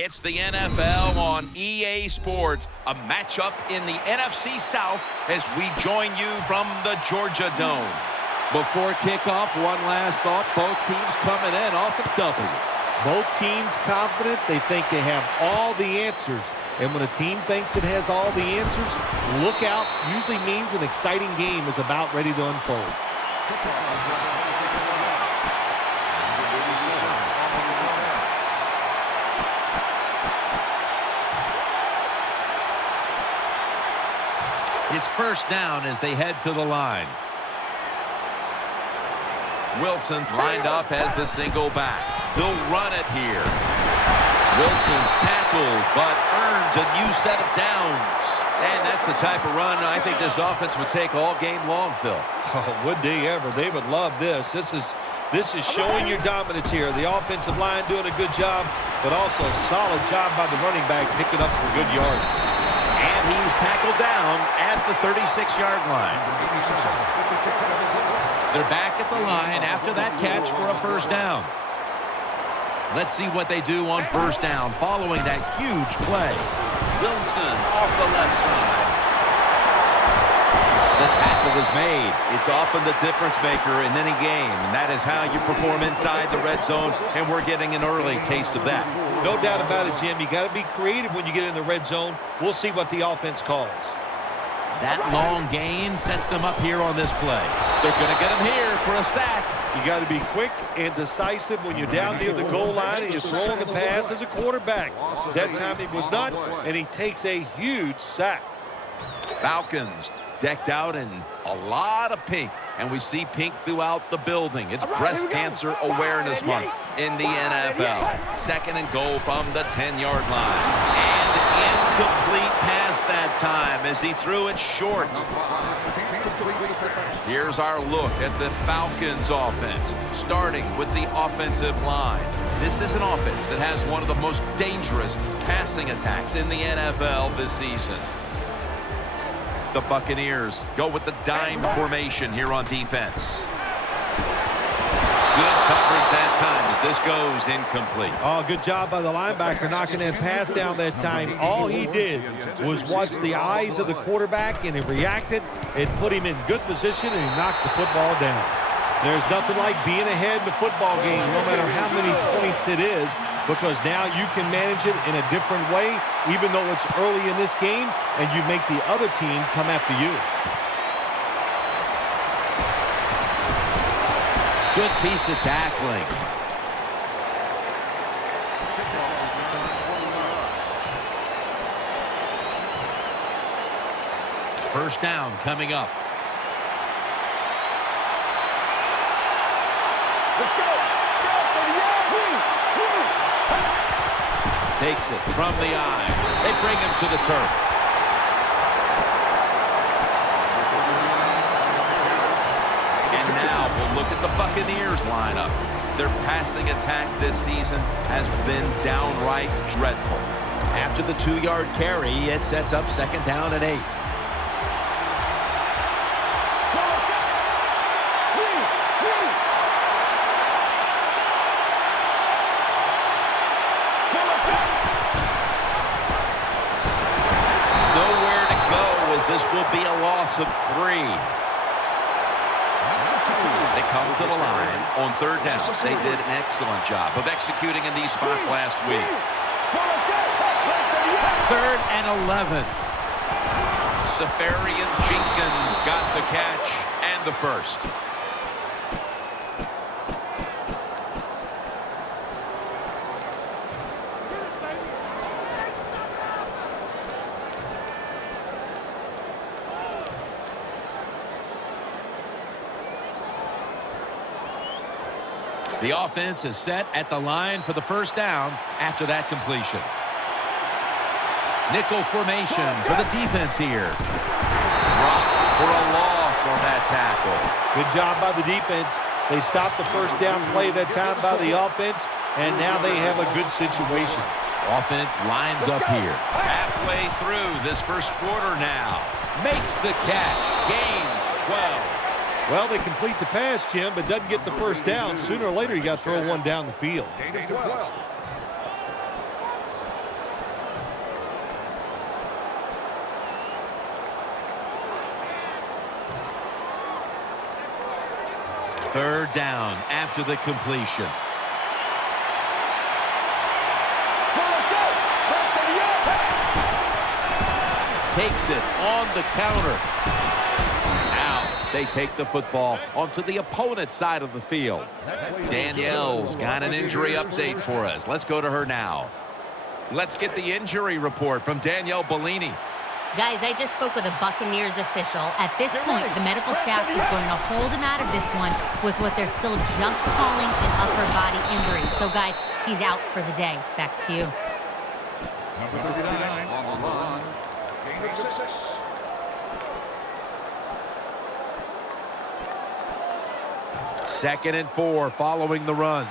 It's the NFL on EA Sports, a matchup in the NFC South as we join you from the Georgia Dome. Before kickoff, one last thought. Both teams coming in off a W. Both teams confident. They think they have all the answers. And when a team thinks it has all the answers, look out. Usually means an exciting game is about ready to unfold. It's first down as they head to the line. Wilson's lined up as the single back. He'll run it here. Wilson's tackled, but earns a new set of downs. And that's the type of run I think this offense would take all game long, Phil. Oh, would they ever? They would love this. This is showing your dominance here. The offensive line doing a good job, but also a solid job by the running back picking up some good yards. And he's tackled down at the 36-yard line. They're back at the line after that catch for a first down. Let's see what they do on first down following that huge play. Wilson off the left side. The tackle was made. It's often the difference maker in any game, and that is how you perform inside the red zone, and we're getting an early taste of that. No doubt about it, Jim. You got to be creative when you get in the red zone. We'll see what the offense calls. That long gain sets them up here on this play. They're going to get him here for a sack. You got to be quick and decisive when you're down near the goal line and you're throwing the pass as a quarterback. That time he was not, and he takes a huge sack. Falcons decked out in a lot of pink, and we see pink throughout the building. It's Breast Cancer Awareness Month in the NFL. Second and goal from the 10-yard line. And incomplete pass that time as he threw it short. Here's our look at the Falcons offense, starting with the offensive line. This is an offense that has one of the most dangerous passing attacks in the NFL this season. The Buccaneers go with the dime formation here on defense. Good coverage that time as this goes incomplete. Oh, good job by the linebacker knocking that pass down that time. All he did was watch the eyes of the quarterback, and he reacted. It put him in good position, and he knocks the football down. There's nothing like being ahead in the football game, no matter how many points it is, because now you can manage it in a different way, even though it's early in this game, and you make the other team come after you. Good piece of tackling. First down coming up. Let's go. Takes it from the eye. They bring him to the turf. And now we'll look at the Buccaneers lineup. Their passing attack this season has been downright dreadful. After the 2-yard carry, it sets up second down and 8. Be a loss of 3. They come to the line on third down. They did an excellent job of executing in these spots last week. Third and 11. Safarian Jenkins got the catch and the first. The offense is set at the line for the first down after that completion. Nickel formation for the defense here. Dropped for a loss on that tackle. Good job by the defense. They stopped the first down play that time by the offense, and now they have a good situation. Offense lines up here. Halfway through this first quarter now. Makes the catch. Gains 12. Well, they complete the pass, Jim, but doesn't get the first down. Sooner or later, you got to throw one down the field. Third down after the completion. Takes it on the counter. Now they take the football onto the opponent's side of the field. Danielle's got an injury update for us. Let's go to her now. Let's get the injury report from Danielle Bellini. Guys, I just spoke with a Buccaneers official. At this point, the medical staff is going to hold him out of this one with what they're still just calling an upper body injury. So, guys, he's out for the day. Back to you. Number 39 on the line. Gain of 6. Second and 4 following the run.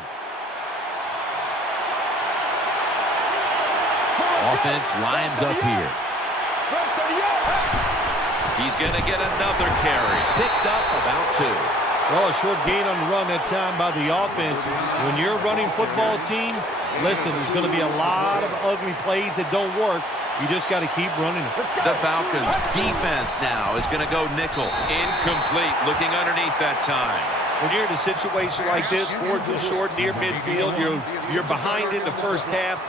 Offense lines up here. He's going to get another carry. Picks up about 2. Well, a short gain on the run that time by the offense. When you're a running football team, listen, there's going to be a lot of ugly plays that don't work. You just got to keep running it. The Falcons defense now is going to go nickel. Incomplete, looking underneath that time. When you're in a situation like this, 4th and short near midfield, you're behind in the first half.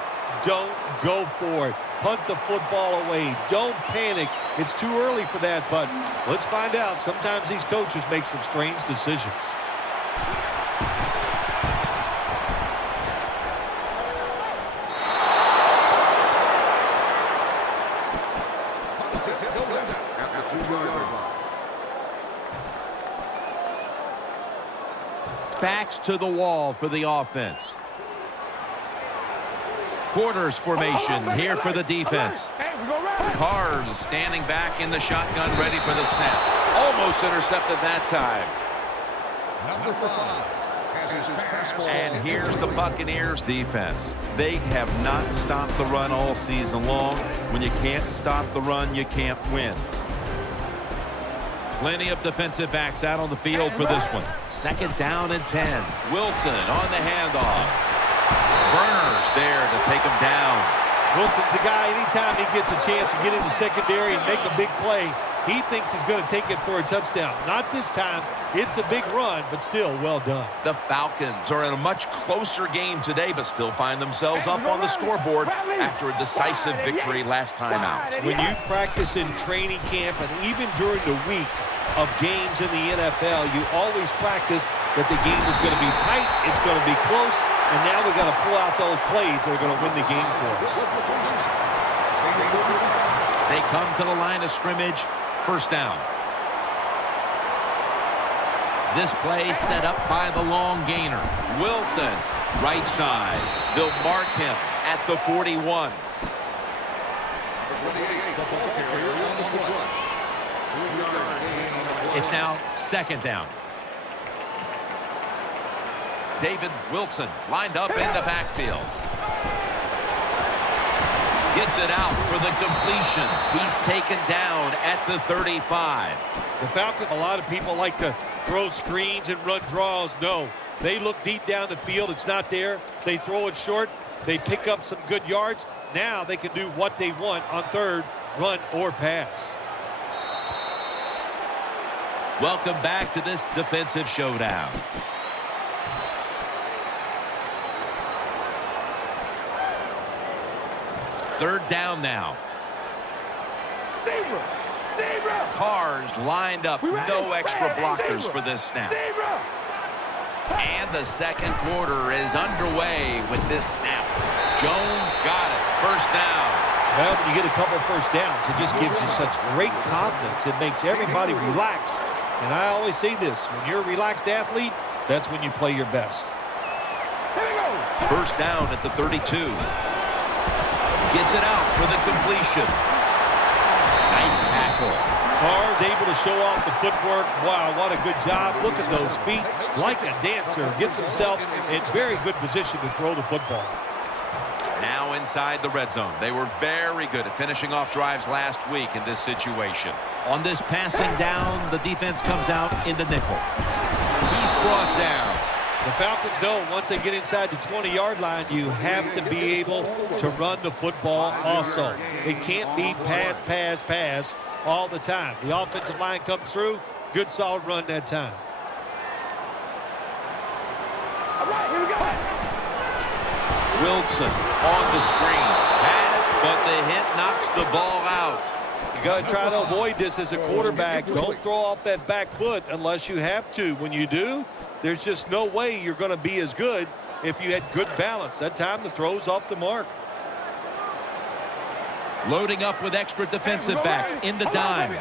Don't go for it. Punt the football away. Don't panic. It's too early for that, but let's find out. Sometimes these coaches make some strange decisions. Backs to the wall for the offense. Quarters formation here for the defense. Carrs standing back in the shotgun, ready for the snap. Almost intercepted that time. Number 5 has his pass ball. And here's the Buccaneers defense. They have not stopped the run all season long. When you can't stop the run, you can't win. Plenty of defensive backs out on the field for this one. Second down and 10. Wilson on the handoff. Burners there to take him down. Wilson's a guy, anytime he gets a chance to get into secondary and make a big play, he thinks he's going to take it for a touchdown. Not this time. It's a big run, but still well done. The Falcons are in a much closer game today, but still find themselves up on the scoreboard after a decisive victory last time out. When you practice in training camp and even during the week of games in the NFL, you always practice that the game is going to be tight, it's going to be close, and now we've got to pull out those plays that are going to win the game for us. They come to the line of scrimmage. First down. This play set up by the long gainer. Wilson, right side. They'll mark him at the 41. It's now second down. David Wilson lined up in the backfield. Gets it out for the completion. He's taken down at the 35. The Falcons, a lot of people like to throw screens and run draws. No, they look deep down the field. It's not there. They throw it short. They pick up some good yards. Now they can do what they want on third, run or pass. Welcome back to this defensive showdown. Third down now. Carrs lined up. No extra blockers for this snap. And the second quarter is underway with this snap. Jones got it. First down. Well, when you get a couple first downs, it just gives you such great confidence. It makes everybody relax. And I always say this, when you're a relaxed athlete, that's when you play your best. First down at the 32. Gets it out for the completion. Nice tackle. Carr's able to show off the footwork. Wow, what a good job. Look at those feet. Like a dancer. Gets himself in very good position to throw the football. Now inside the red zone. They were very good at finishing off drives last week in this situation. On this passing down, the defense comes out in the nickel. He's brought down. The Falcons know once they get inside the 20-yard line, you have to be able to run the football also. It can't be pass, pass, pass all the time. The offensive line comes through. Good, solid run that time. Wilson on the screen. Had it, but the hit knocks the ball out. You got to try to avoid this as a quarterback. Don't throw off that back foot unless you have to. When you do, there's just no way you're going to be as good if you had good balance. That time the throw's off the mark. Loading up with extra defensive backs in the dime.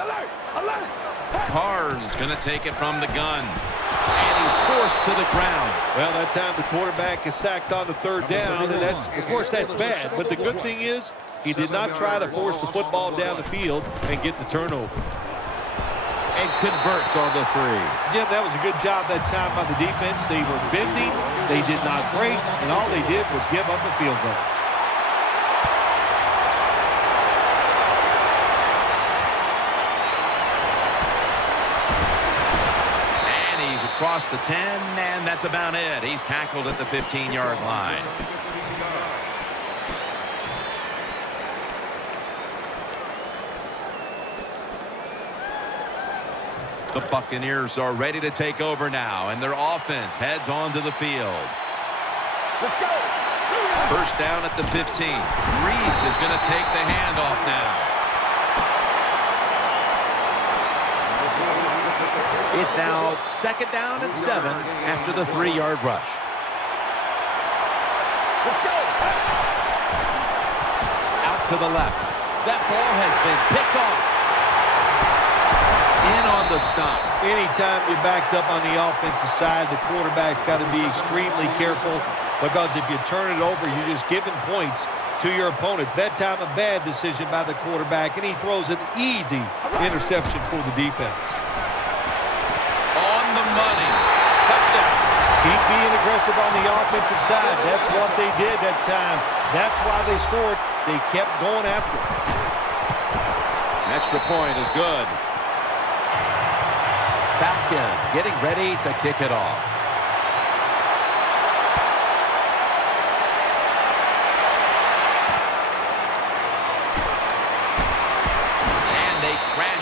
Carr's going to take it from the gun. And he's forced to the ground. Well, that time the quarterback is sacked on the third down, and that's, of course, that's bad. But the good thing is he did not try to force the football down the field and get the turnover. And converts on the 3. Jim, that was a good job that time by the defense. They were bending, they did not break, and all they did was give up a field goal. Across the 10, and that's about it. He's tackled at the 15-yard line. The Buccaneers are ready to take over now, and their offense heads onto the field. Let's go. First down at the 15. Reese is going to take the handoff now. It's now 2nd down and 7 after the 3-yard rush. Let's go. Out to the left. That ball has been picked off. In on the stop. Anytime you're backed up on the offensive side, the quarterback's got to be extremely careful, because if you turn it over, you're just giving points to your opponent. That time a bad decision by the quarterback, and he throws an easy interception for the defense. On the money. Touchdown. Keep being aggressive on the offensive side. That's what they did that time. That's why they scored. They kept going after it. An extra point is good. Falcons getting ready to kick it off.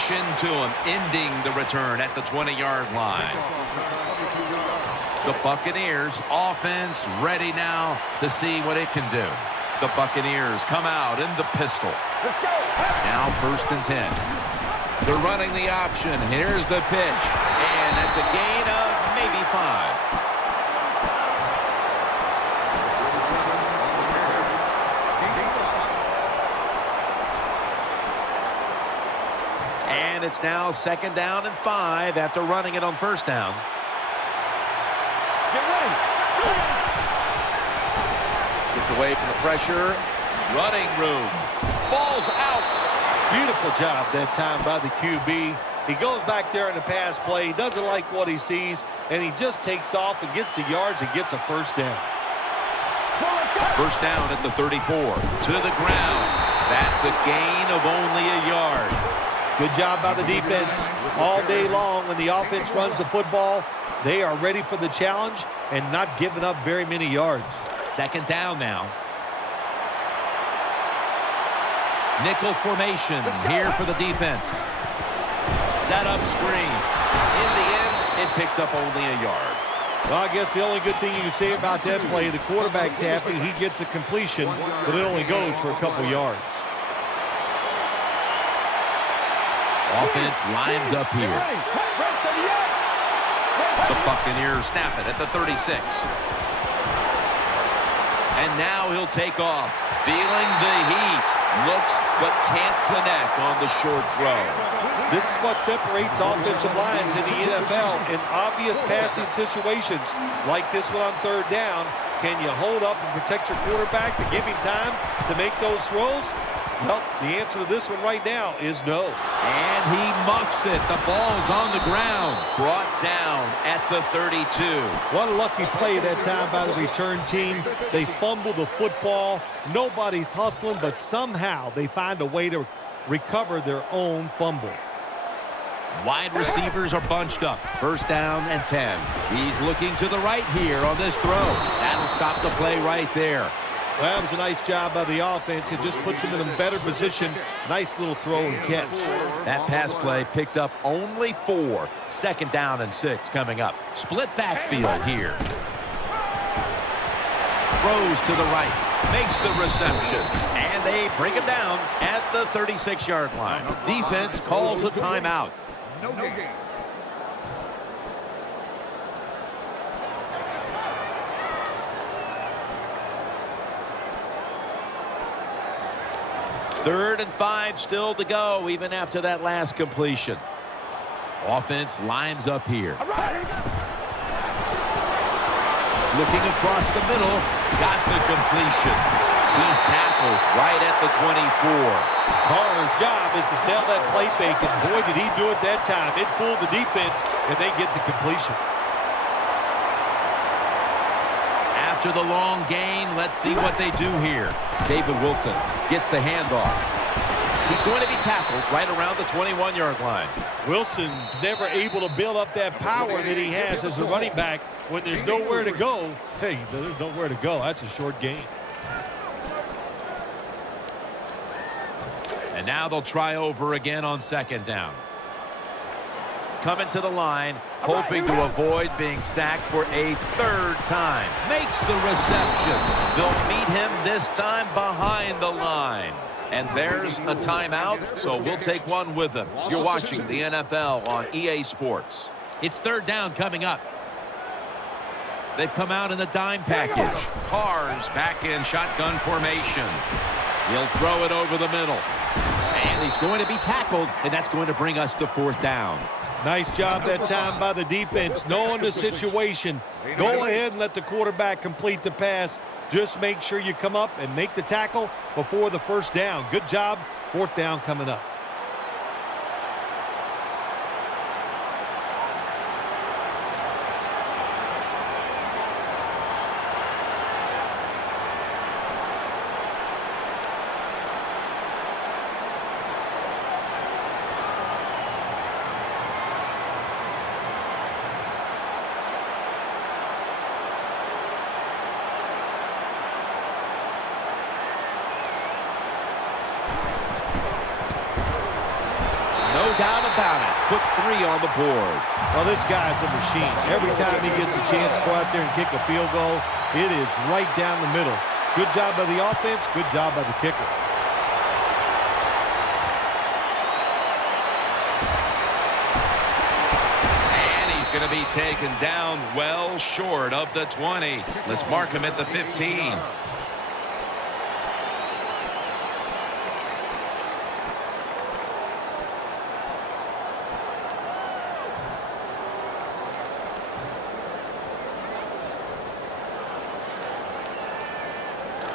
Into him, ending the return at the 20-yard line. The Buccaneers offense ready now to see what it can do. The Buccaneers come out in the pistol. Let's go. Now 1st and 10. They're running the option. Here's the pitch, and that's a gain of maybe 5. And it's now 2nd down and 5 after running it on 1st down. Get ready. Gets away from the pressure. Running room. Ball's out. Beautiful job that time by the QB. He goes back there in the pass play. He doesn't like what he sees, and he just takes off and gets the yards and gets a 1st down. First down at the 34. To the ground. That's a gain of only a yard. Good job by the defense. All day long when the offense runs the football, they are ready for the challenge and not giving up very many yards. 2nd down now. Nickel formation here for the defense. Set up screen. In the end, it picks up only a yard. Well, I guess the only good thing you can say about that play, the quarterback's happy. He gets a completion, but it only goes for a couple yards. Offense lines up here. The Buccaneers snap it at the 36. And now he'll take off. Feeling the heat. Looks but can't connect on the short throw. This is what separates offensive lines in the NFL in obvious passing situations. Like this one on 3rd down. Can you hold up and protect your quarterback to give him time to make those throws? Well, the answer to this one right now is no. And he muffs it. The ball's on the ground. Brought down at the 32. What a lucky play that time by the return team. They fumble the football. Nobody's hustling, but somehow they find a way to recover their own fumble. Wide receivers are bunched up. 1st down and 10. He's looking to the right here on this throw. That'll stop the play right there. Well, that was a nice job by the offense. It just puts them in a better position. Nice little throw and catch. That pass play picked up only 4. 2nd down and 6 coming up. Split backfield here. throws to the right, makes the reception, and they bring him down at the 36-yard line. Defense calls a timeout. No game. Third and 5 still to go, even after that last completion. Offense lines up here. Looking across the middle, got the completion. He's tackled right at the 24. Carter's job is to sell that play fake, and boy, did he do it that time. It fooled the defense, and they get the completion. After the long gain, let's see what they do here. David Wilson gets the handoff. He's going to be tackled right around the 21-yard line. Wilson's never able to build up that power that he has as a running back. When there's nowhere to go, hey, there's nowhere to go. That's a short gain. And now they'll try over again on second down. Coming to the line, hoping to avoid being sacked for a third time. Makes the reception. They'll meet him this time behind the line. And there's a timeout, so we'll take one with them. You're watching the NFL on EA Sports. It's third down coming up. They've come out in the dime package. Carr's back in shotgun formation. He'll throw it over the middle. And he's going to be tackled, and that's going to bring us to fourth down. Nice job that time by the defense, knowing the situation. Go ahead and let the quarterback complete the pass. Just make sure you come up and make the tackle before the first down. Good job. Fourth down coming up. Doubt about it. Put 3 on the board. Well, this guy's a machine. Every time he gets a chance to go out there and kick a field goal, it is right down the middle. Good job by the offense. Good job by the kicker. And he's going to be taken down well short of the 20. Let's mark him at the 15.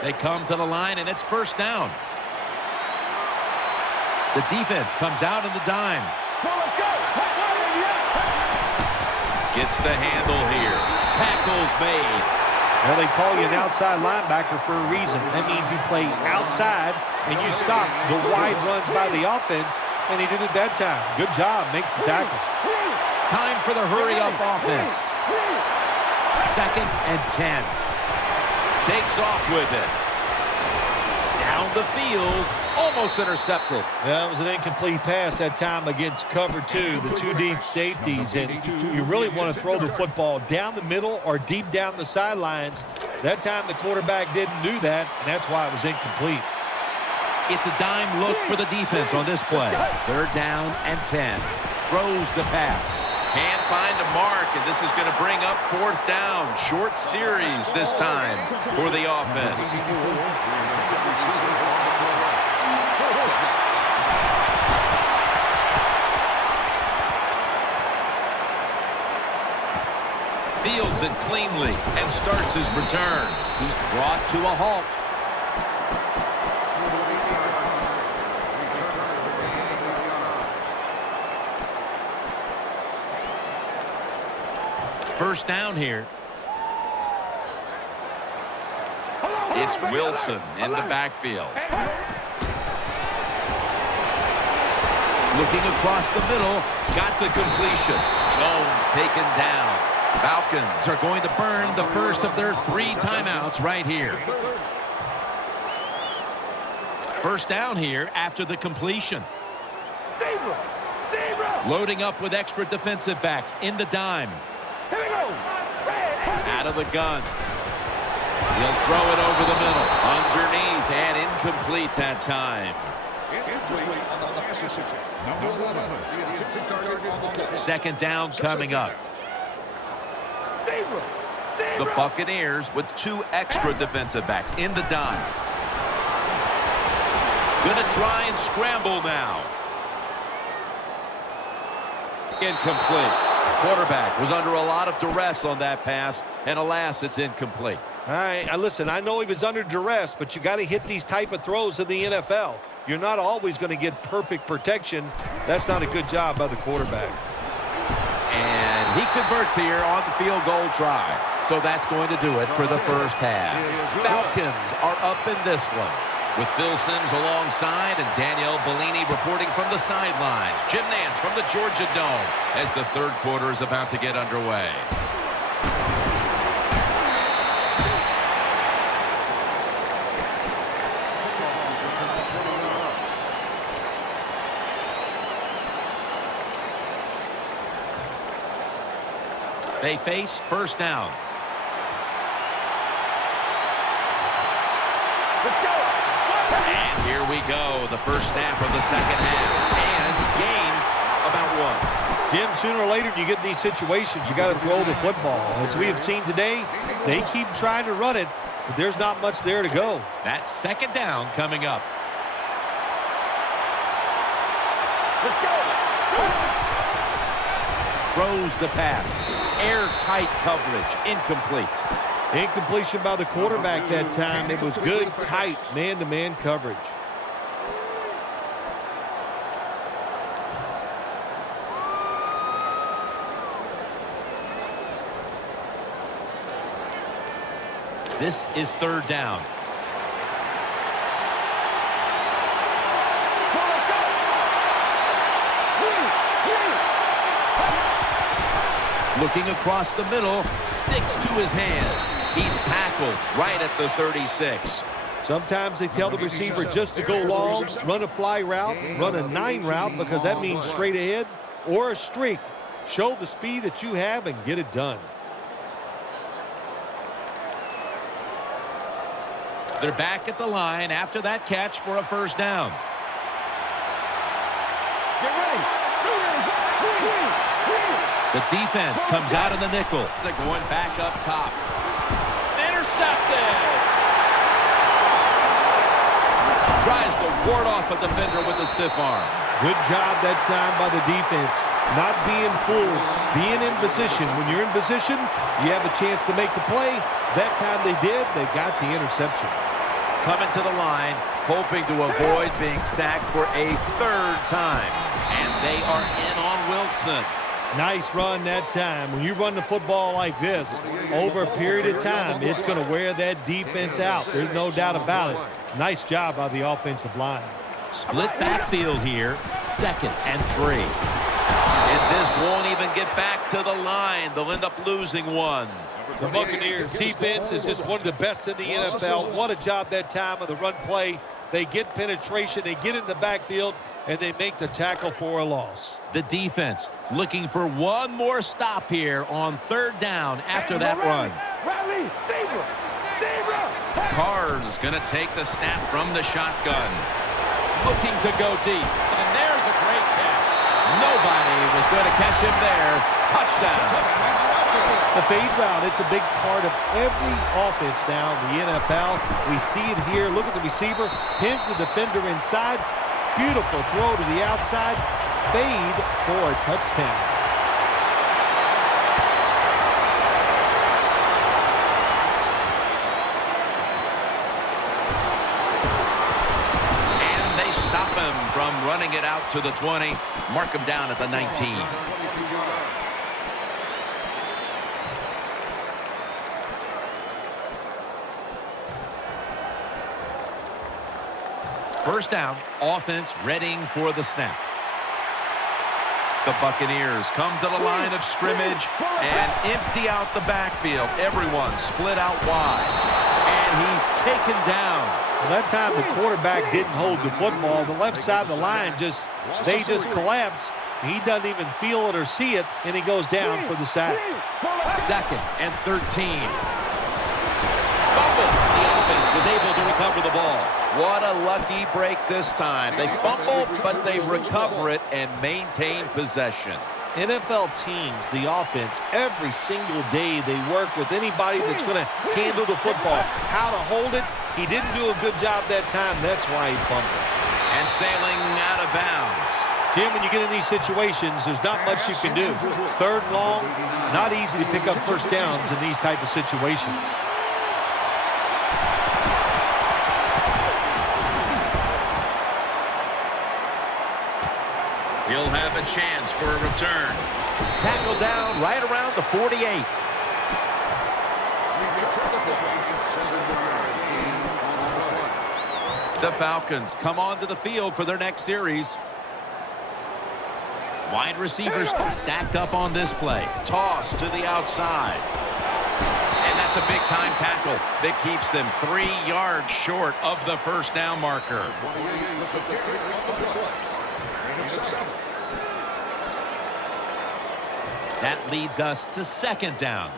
They come to the line, and it's first down. The defense comes out in the dime. Gets the handle here. Tackles made. Well, they call you an outside linebacker for a reason. That means you play outside, and you stop the wide runs by the offense, and he did it that time. Good job. Makes the tackle. Time for the hurry-up offense. 2nd and 10. Takes off with it. Down the field. Almost intercepted. That was an incomplete pass that time against cover 2, the 2 deep safeties. And you really want to throw the football down the middle or deep down the sidelines. That time the quarterback didn't do that, and that's why it was incomplete. It's a dime look for the defense on this play. 3rd down and 10. Throws the pass. Can't find a mark, and this is going to bring up 4th down. Short series this time for the offense. Fields it cleanly and starts his return. He's brought to a halt. First down here. It's Wilson in the backfield. Looking across the middle. Got the completion. Jones taken down. Falcons Are going to burn the first of their 3 timeouts right here. First down here after the completion. Loading up with extra defensive backs in the dime. Out of the gun. He'll throw it over the middle. Underneath and incomplete that time. Second down coming up. The Buccaneers with 2 extra defensive backs in the dime. Gonna try and scramble now. Incomplete. Quarterback was under a lot of duress on that pass, and alas, it's incomplete. Listen, I know he was under duress, but you got to hit these type of throws in the NFL. You're not always going to get perfect protection. That's not a good job by the quarterback. And he converts here on the field goal try. So that's going to do it for the first half. Falcons are up in this one. With Phil Simms alongside and Danielle Bellini reporting from the sidelines. Jim Nantz from the Georgia Dome as the third quarter is about to get underway. They face first down. Let's go. And here we go, the first snap of the second half. And game's about 1. Jim, sooner or later you get in these situations, you got to throw the football. As we have seen today, they keep trying to run it, but there's not much there to go. That's second down coming up. Let's go. Throws the pass. Airtight coverage. Incomplete. Incompletion by the quarterback that time. It was good, tight, man-to-man coverage. This is third down. Looking across the middle, sticks to his hands. He's tackled right at the 36. Sometimes they tell the receiver just to go long, run a fly route, run a 9 route because that means straight ahead, or a streak. Show the speed that you have and get it done. They're back at the line after that catch for a first down. Get ready. The defense comes out in the nickel. They're going back up top. Intercepted. Tries to ward off a defender with a stiff arm. Good job that time by the defense. Not being fooled, being in position. When you're in position, you have a chance to make the play. That time they did. They got the interception. Coming to the line, hoping to avoid being sacked for a third time. And they are in on Wilson. Nice run that time. When you run the football like this, over a period of time, it's going to wear that defense out. There's no doubt about it. Nice job by the offensive line. Split backfield here, 2nd and 3. And this won't even get back to the line. They'll end up losing 1. The Buccaneers defense is just one of the best in the NFL. What a job that time of the run play. They get penetration, they get in the backfield, and they make the tackle for a loss. The defense looking for one more stop here on third down after that run. Rally, Zebra. Carr's going to take the snap from the shotgun. Looking to go deep. And there's a great catch. Nobody was going to catch him there. Touchdown. The fade route, it's a big part of every offense now in the NFL. We see it here. Look at the receiver. Pins the defender inside. Beautiful throw to the outside. Fade for a touchdown. And they stop him from running it out to the 20. Mark him down at the 19. First down, offense readying for the snap. The Buccaneers come to the line of scrimmage and empty out the backfield. Everyone split out wide. And he's taken down. Well, that time the quarterback didn't hold the football. The left side of the line they just collapse. He doesn't even feel it or see it, and he goes down for the sack. 2nd and 13. recover the ball. What a lucky break this time. They fumble, but they recover it and maintain possession. NFL teams, the offense, every single day they work with anybody that's going to handle the football. How to hold it, he didn't do a good job that time. That's why he fumbled. And sailing out of bounds. Jim, when you get in these situations, there's not much you can do. Third and long, not easy to pick up first downs in these type of situations. He'll have a chance for a return. Tackle down right around the 48. The Falcons come onto the field for their next series. Wide receivers stacked up on this play. Toss to the outside. And that's a big-time tackle that keeps them 3 yards short of the first down marker. That leads us to second down.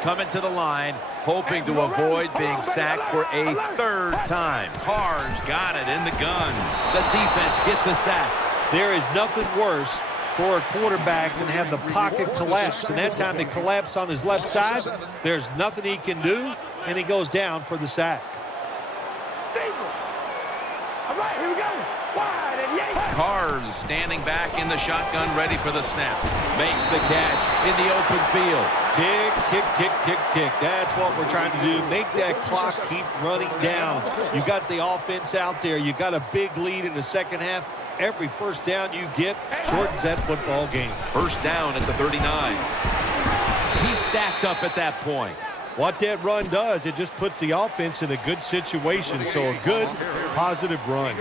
Coming to the line, hoping to avoid being sacked for a third time. Carr's got it in the gun. The defense gets a sack. There is nothing worse for a quarterback than have the pocket collapse. And that time it collapsed on his left side. There's nothing he can do, and he goes down for the sack. All right, here we go. Wide and yank. Carr's standing back in the shotgun, ready for the snap. Makes the catch in the open field. Tick, tick, tick, tick, tick. That's what we're trying to do. Make that clock keep running down. You got the offense out there. You got a big lead in the second half. Every first down you get shortens that football game. First down at the 39. He's stacked up at that point. What that run does, it just puts the offense in a good situation. So a good, positive run.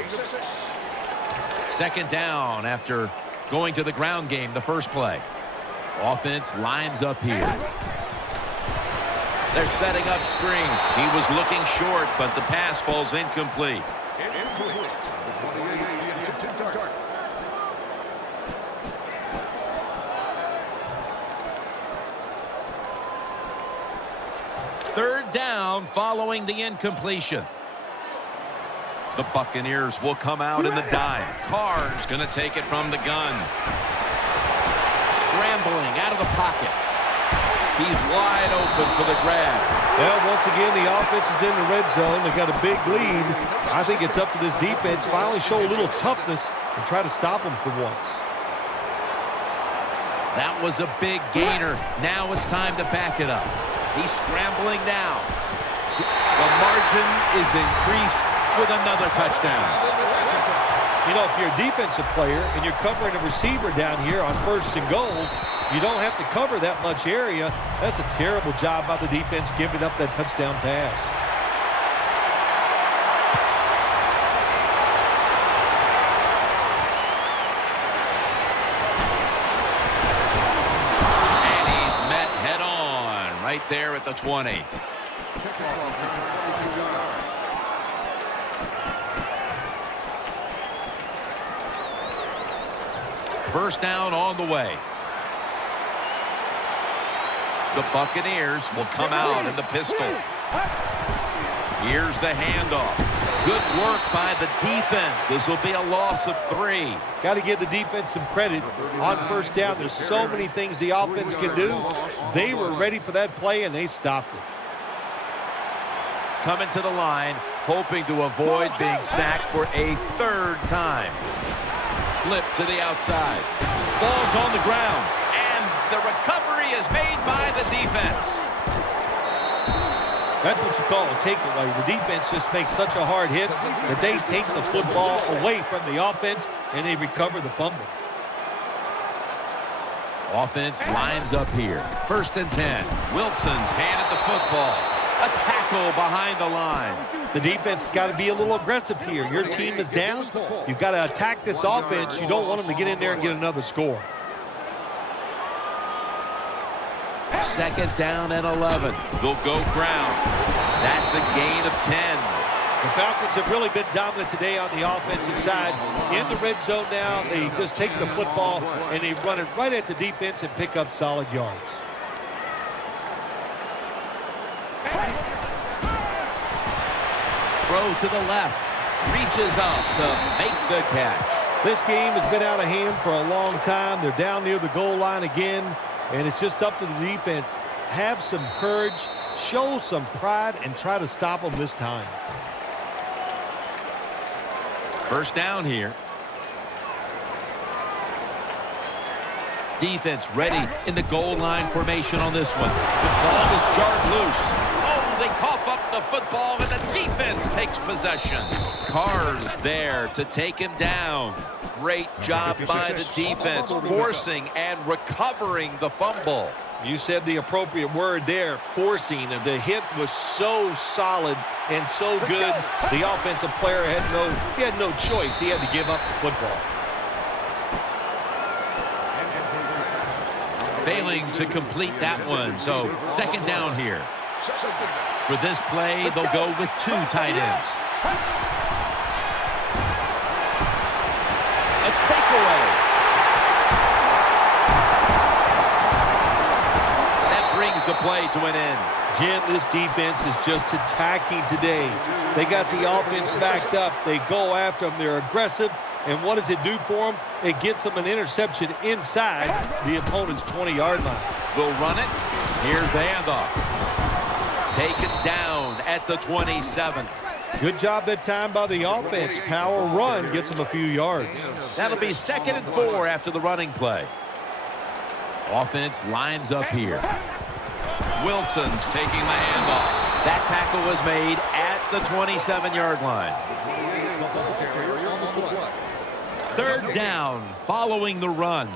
Second down after going to the ground game the first play. Offense lines up here. They're setting up screen. He was looking short, but the pass falls incomplete. Third down following the incompletion. The Buccaneers will come out in the dime. Carr's going to take it from the gun. Scrambling out of the pocket. He's wide open for the grab. Well, once again, the offense is in the red zone. They got a big lead. I think it's up to this defense to finally show a little toughness and try to stop them for once. That was a big gainer. Now it's time to back it up. He's scrambling now. The margin is increased with another touchdown. You know, if you're a defensive player and you're covering a receiver down here on first and goal, you don't have to cover that much area. That's a terrible job by the defense giving up that touchdown pass. And he's met head on right there at the 20. First down on the way. The Buccaneers will come out in the pistol. Here's the handoff. Good work by the defense. This will be a loss of 3. Got to give the defense some credit on first down. There's so many things the offense can do. They were ready for that play, and they stopped it. Coming to the line, hoping to avoid being sacked for a third time. Flip to the outside. Ball's on the ground. And the recovery is made by the defense. That's what you call a takeaway. The defense just makes such a hard hit that they take the football away from the offense, and they recover the fumble. Offense lines up here. First and 10. Wilson's handed the football. A tackle behind the line. The defense has got to be a little aggressive here. Your team is down. You've got to attack this offense. You don't want them to get in there and get another score. Second down and 11. They'll go ground. That's a gain of 10. The Falcons have really been dominant today on the offensive side. In the red zone now, they just take the football and they run it right at the defense and pick up solid yards. throw to the left. Reaches up to make the catch. This game has been out of hand for a long time. They're down near the goal line again, and it's just up to the defense. Have some courage, show some pride, and try to stop them this time. First down here. Defense ready in the goal line formation on this one. The ball is jarred loose. Oh, they cough up the football, and the defense takes possession. Carr's there to take him down. Great job by the defense, forcing and recovering the fumble. You said the appropriate word there, forcing. The hit was so solid and so good. The offensive player had no choice. He had to give up the football. Failing to complete that one. So second down here. For this play, they'll go with 2 tight ends. A takeaway. That brings the play to an end. Jim, this defense is just attacking today. They got the offense backed up. They go after them. They're aggressive. And what does it do for them? It gets them an interception inside the opponent's 20-yard line. They'll run it. Here's the handoff. Taken down at the 27. Good job that time by the offense. Power run gets them a few yards. That'll be 2nd and 4 after the running play. Offense lines up here. Wilson's taking the handoff. That tackle was made at the 27-yard line. 3rd down following the run.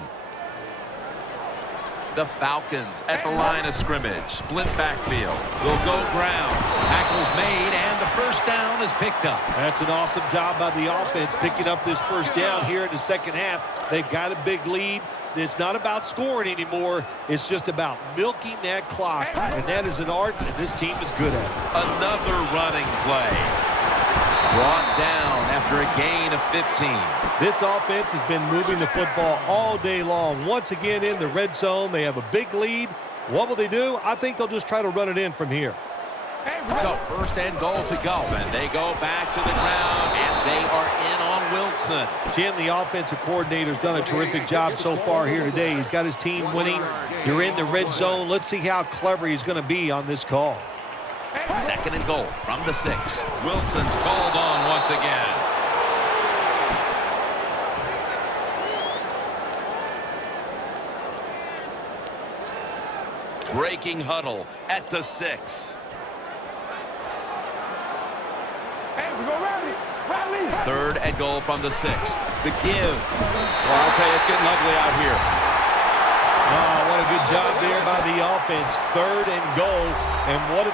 The Falcons at the line of scrimmage. Split backfield. They'll go ground. Tackle's made, and the first down is picked up. That's an awesome job by the offense picking up this first down here in the second half. They've got a big lead. It's not about scoring anymore. It's just about milking that clock, and that is an art that this team is good at. Another running play. Brought down after a gain of 15. This offense has been moving the football all day long. Once again in the red zone, they have a big lead. What will they do? I think they'll just try to run it in from here. So 1st and goal to go, and they go back to the ground, and they are in on Wilson. Jim, the offensive coordinator's done a terrific job so far here today. He's got his team winning. You're in the red zone. Let's see how clever he's going to be on this call. 2nd and goal from the 6. Wilson's called on once again. Breaking huddle at the 6. Hey, we go rally. Rally. 3rd and goal from the 6. The give. Well, I'll tell you, it's getting ugly out here. Oh, what a good job there by the offense. 3rd and goal. And what do?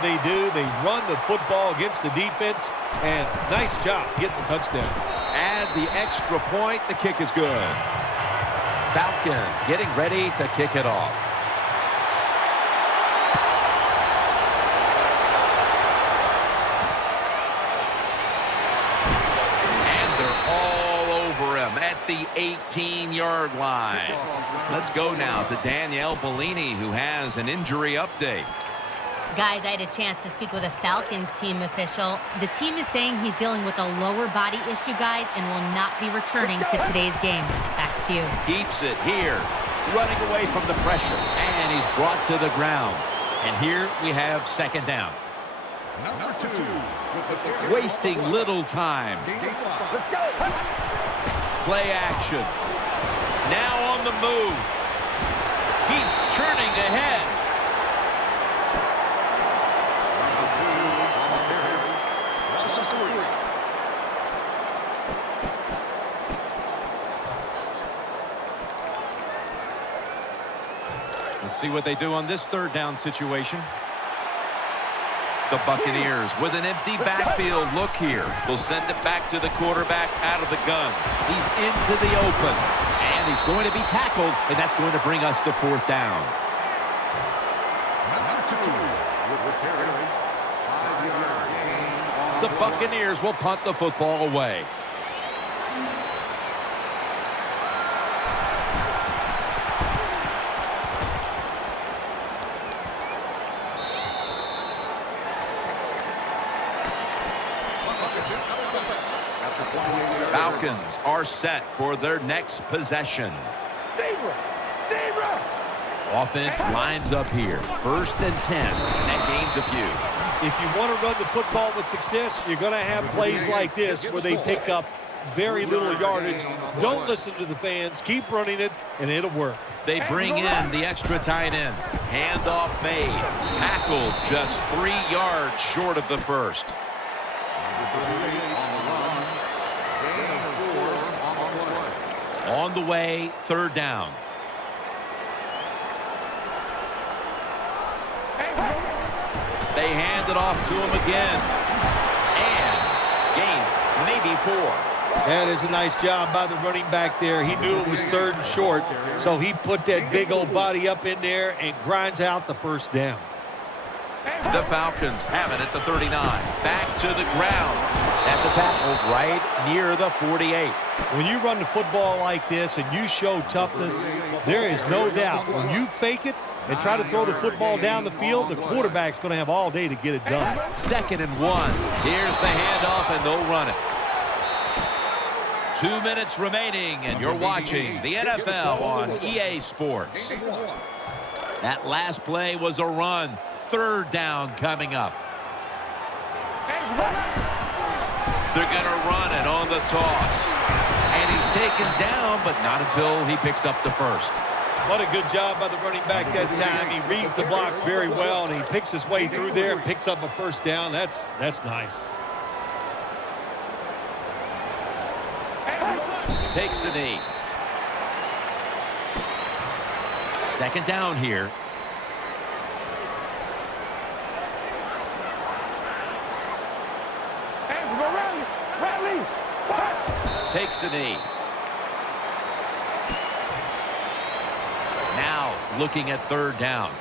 They run the football against the defense. And nice job getting the touchdown. Add the extra point. The kick is good. Falcons getting ready to kick it off. At the 18-yard line. Let's go now to Danielle Bellini, who has an injury update. Guys, I had a chance to speak with a Falcons team official. The team is saying he's dealing with a lower body issue, guys, and will not be returning to today's game. Back to you. Keeps it here, running away from the pressure, and he's brought to the ground. And here we have 2nd down. Number 2. Wasting little time. Let's go. Play action. Now on the move. He's churning ahead. Let's see what they do on this 3rd down situation. The Buccaneers with an empty backfield look here. Will send it back to the quarterback out of the gun. He's into the open, and he's going to be tackled, and that's going to bring us to 4th down. The Buccaneers will punt the football away. Falcons are set for their next possession. Zebra! Zebra! Offense lines up here. 1st and 10. That gains a few. If you want to run the football with success, you're going to have plays like this where they pick up very little yardage. Don't listen to the fans. Keep running it, and it'll work. They bring in the extra tight end. Handoff made. Tackled just 3 yards short of the first. On the way, 3rd down. They hand it off to him again. And gains maybe 4. That is a nice job by the running back there. He knew it was 3rd and short, so he put that big old body up in there and grinds out the 1st down. The Falcons have it at the 39. Back to the ground. That's a tackle right near the 48. When you run the football like this and you show toughness, there is no doubt when you fake it and try to throw the football down the field, the quarterback's going to have all day to get it done. 2nd and 1. Here's the handoff, and they'll run it. 2 minutes remaining, and you're watching the NFL on EA Sports. That last play was a run. 3rd down coming up. They're going to run it on the toss. And he's taken down, but not until he picks up the first. What a good job by the running back that time. He reads the blocks very well, and he picks his way through there and picks up a 1st down. That's nice. Takes the knee. 2nd down here. Hey, we go rally! Rally! Takes the knee. Now looking at 3rd down.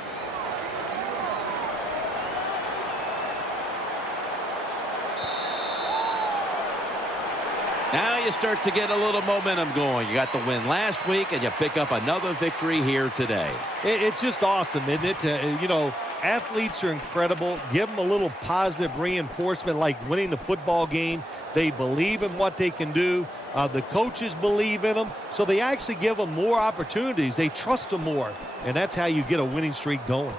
Now you start to get a little momentum going. You got the win last week, and you pick up another victory here today. It's just awesome, isn't it? You know, athletes are incredible. Give them a little positive reinforcement like winning the football game. They believe in what they can do. The coaches believe in them, so they actually give them more opportunities. They trust them more, and that's how you get a winning streak going.